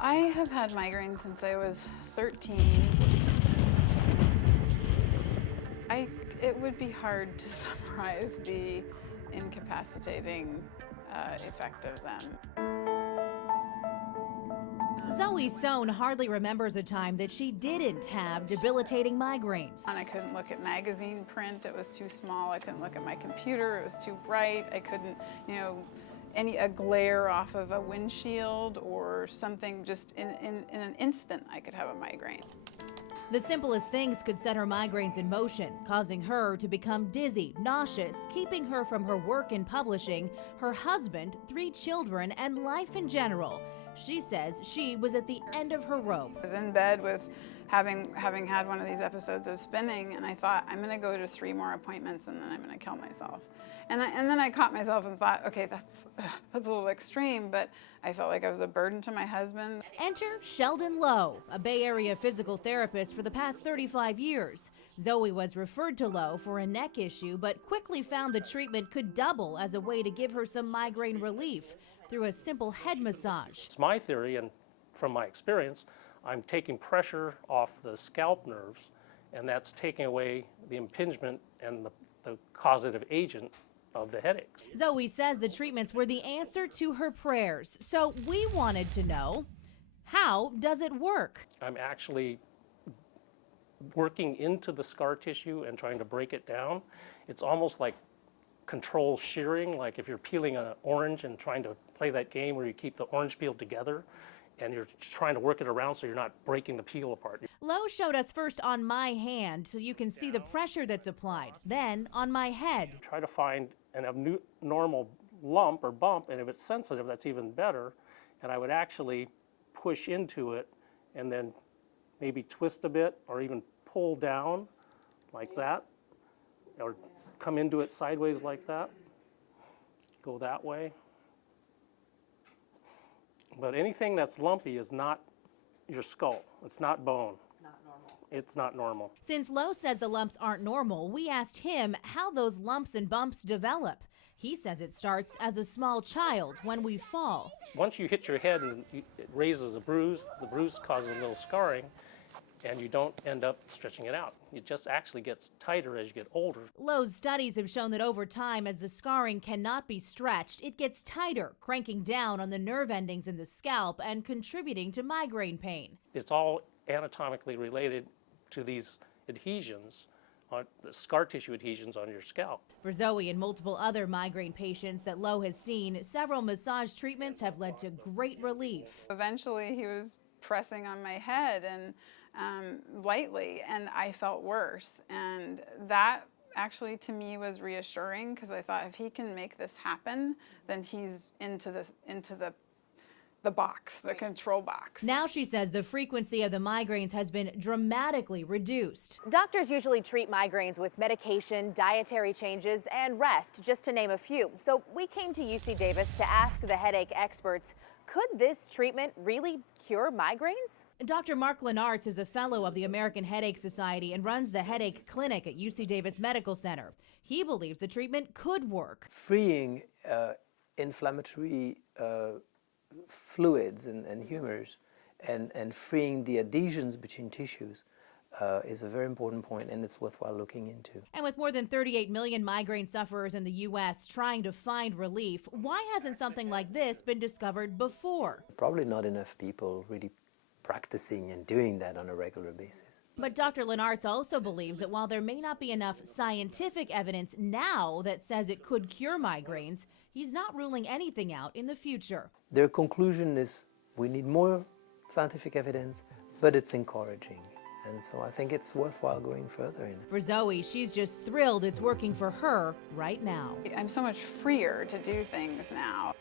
I have had migraines since I was 13. It would be hard to summarize the incapacitating effect of them. Zoe Sohn hardly remembers a time that she didn't have debilitating migraines. And I couldn't look at magazine print, it was too small. I couldn't look at my computer, it was too bright. I couldn't, a glare off of a windshield or something, just in an instant I could have a migraine. The simplest things could set her migraines in motion, causing her to become dizzy, nauseous, keeping her from her work in publishing, her husband, 3 children, and life in general. She says she was at the end of her rope. I was in bed with having had one of these episodes of spinning, and I thought, I'm gonna go to 3 more appointments and then I'm gonna kill myself. And then I caught myself and thought, okay, that's a little extreme, but I felt like I was a burden to my husband. Enter Sheldon Lowe, a Bay Area physical therapist for the past 35 years. Zoe was referred to Lowe for a neck issue, but quickly found the treatment could double as a way to give her some migraine relief through a simple head massage. It's my theory, and from my experience, I'm taking pressure off the scalp nerves, and that's taking away the impingement and the causative agent of the headaches. Zoe says the treatments were the answer to her prayers. So we wanted to know, how does it work? I'm actually working into the scar tissue and trying to break it down. It's almost like control shearing, like if you're peeling an orange and trying to play that game where you keep the orange peel together and you're trying to work it around so you're not breaking the peel apart. Lowe showed us first on my hand so you can see the pressure that's applied, then on my head. Try to find an abnormal lump or bump, and if it's sensitive, that's even better. And I would actually push into it and then maybe twist a bit or even pull down like that, or come into it sideways like that, go that way. But anything that's lumpy is not your skull. It's not bone. Not normal. It's not normal. Since Lowe says the lumps aren't normal, we asked him how those lumps and bumps develop. He says it starts as a small child when we fall. Once you hit your head and it raises a bruise, the bruise causes a little scarring, and you don't end up stretching it out. It just actually gets tighter as you get older. Lowe's studies have shown that over time, as the scarring cannot be stretched, it gets tighter, cranking down on the nerve endings in the scalp and contributing to migraine pain. It's all anatomically related to these adhesions, the scar tissue adhesions on your scalp. For Zoe and multiple other migraine patients that Lowe has seen, several massage treatments have led to great relief. Eventually he was pressing on my head and lightly, and I felt worse. And that actually to me was reassuring, because I thought if he can make this happen, then he's into the box, the control box. Now she says the frequency of the migraines has been dramatically reduced. Doctors usually treat migraines with medication, dietary changes, and rest, just to name a few. So we came to UC Davis to ask the headache experts, could this treatment really cure migraines? Dr. Mark Lenartz is a fellow of the American Headache Society and runs the headache clinic at UC Davis Medical Center. He believes the treatment could work. Freeing inflammatory fluids and humors and freeing the adhesions between tissues is a very important point, and it's worthwhile looking into. And with more than 38 million migraine sufferers in the U.S. trying to find relief, why hasn't something like this been discovered before? Probably not enough people really practicing and doing that on a regular basis. But Dr. Lenartz also believes that while there may not be enough scientific evidence now that says it could cure migraines, he's not ruling anything out in the future. Their conclusion is we need more scientific evidence, but it's encouraging. And so I think it's worthwhile going further in it. For Zoe, she's just thrilled it's working for her right now. I'm so much freer to do things now.